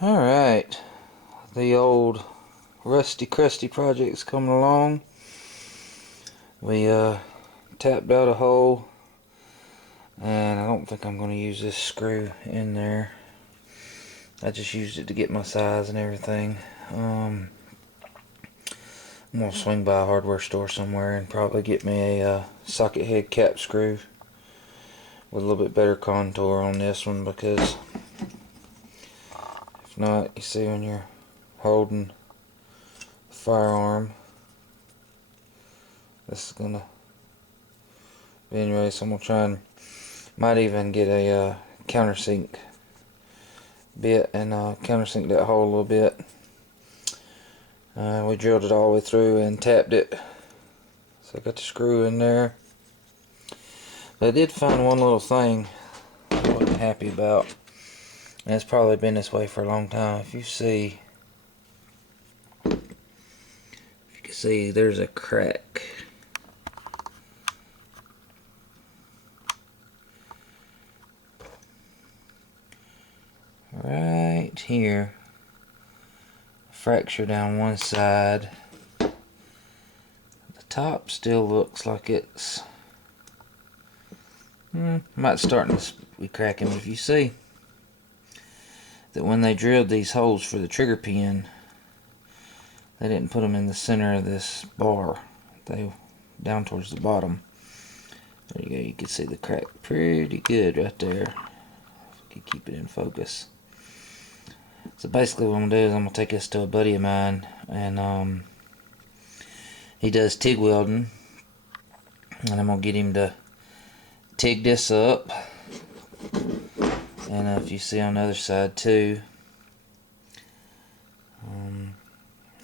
Alright, the old Rusty Crusty project's coming along. We tapped out a hole, and I don't think I'm going to use this screw in there. I just used it to get my size and everything. I'm going to swing by a hardware store somewhere and probably get me a socket head cap screw with a little bit better contour on this one, because if not, you see when you're holding the firearm, this is gonna be anyway. So I'm gonna try and might even get a countersink bit and countersink that hole a little bit. We drilled it all the way through and tapped it, so I got the screw in there. But I did find one little thing I wasn't happy about, and it's probably been this way for a long time. If you can see, there's a crack. Right here. Fracture down one side. The top still looks like it's might starting to be cracking. But if you see that when they drilled these holes for the trigger pin, they didn't put them in the center of this bar. They down towards the bottom. There you go. You can see the crack pretty good right there. If I could keep it in focus. So basically what I'm going to do is I'm going to take this to a buddy of mine, and he does TIG welding, and I'm going to get him to TIG this up. And if you see on the other side too,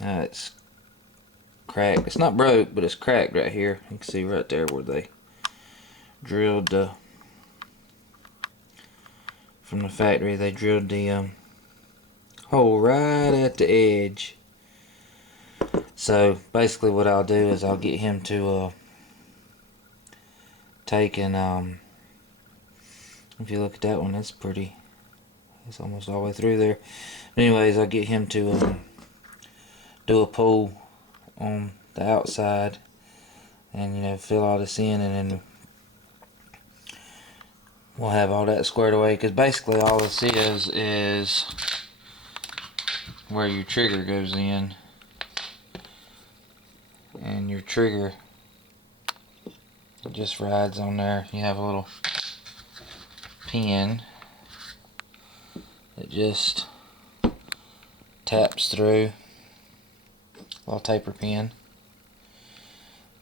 it's cracked. It's not broke, but it's cracked right here. You can see right there where they drilled from the factory. They drilled the hole right at the edge. So basically what I'll do is I'll get him to take and if you look at that one, it's almost all the way through there. But anyways, I'll get him to do a pull on the outside and fill all this in, and then we'll have all that squared away, because basically all this is where your trigger goes in, and your trigger just rides on there. You have a little pin that just taps through, a little taper pin,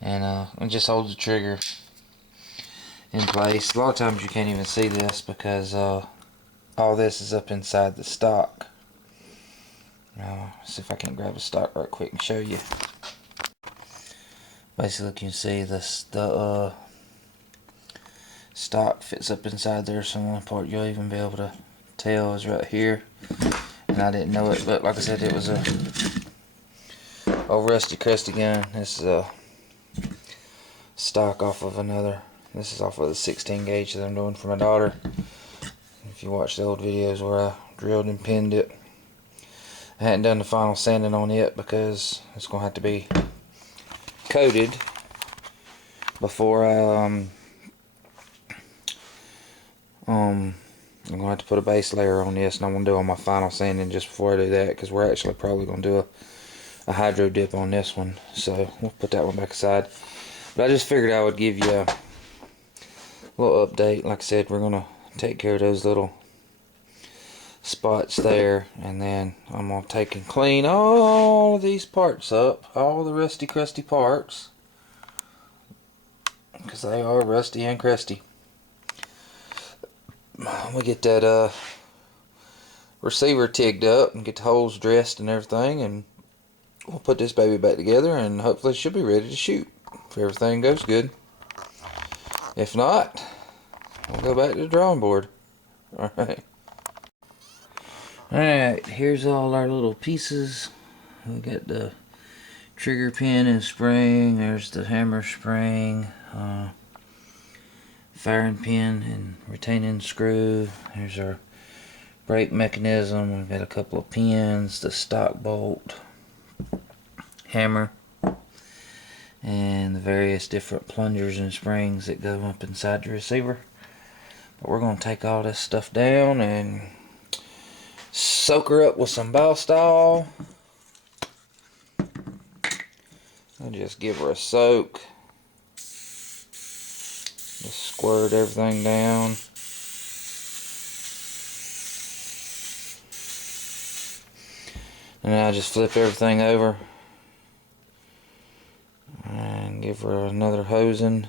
and it just holds the trigger in place. A lot of times you can't even see this because all this is up inside the stock. See if I can grab a stock right quick and show you. Basically, you can see the stock fits up inside there. So the only part you'll even be able to tell is right here. And I didn't know it, but like I said, it was a old Rusty Crusty gun. This is a stock off of another. This is off of the 16 gauge that I'm doing for my daughter. If you watch the old videos where I drilled and pinned it, I hadn't done the final sanding on it because it's going to have to be coated before I'm going to have to put a base layer on this, and I'm going to do all my final sanding just before I do that, because we're actually probably going to do a hydro dip on this one. So we'll put that one back aside. But I just figured I would give you a little update. Like I said, we're going to take care of those little spots there, and then I'm going to take and clean all of these parts up, all the Rusty Crusty parts, because they are rusty and crusty. We get that receiver tigged up and get the holes dressed and everything, and we'll put this baby back together, and hopefully it should be ready to shoot if everything goes good. If not, we'll go back to the drawing board. Alright, here's all our little pieces. We got the trigger pin and spring. There's the hammer spring, firing pin and retaining screw. Here's our brake mechanism. We've got a couple of pins, the stock bolt, hammer, and the various different plungers and springs that go up inside the receiver. But we're going to take all this stuff down and soak her up with some Ballstall. I'll just give her a soak. Just squirt everything down. And I'll just flip everything over and give her another hosing.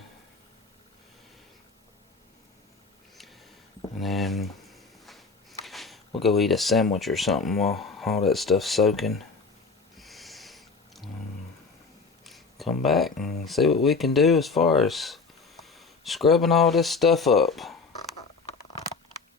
And then we'll go eat a sandwich or something while all that stuff's soaking. Come back and see what we can do as far as scrubbing all this stuff up.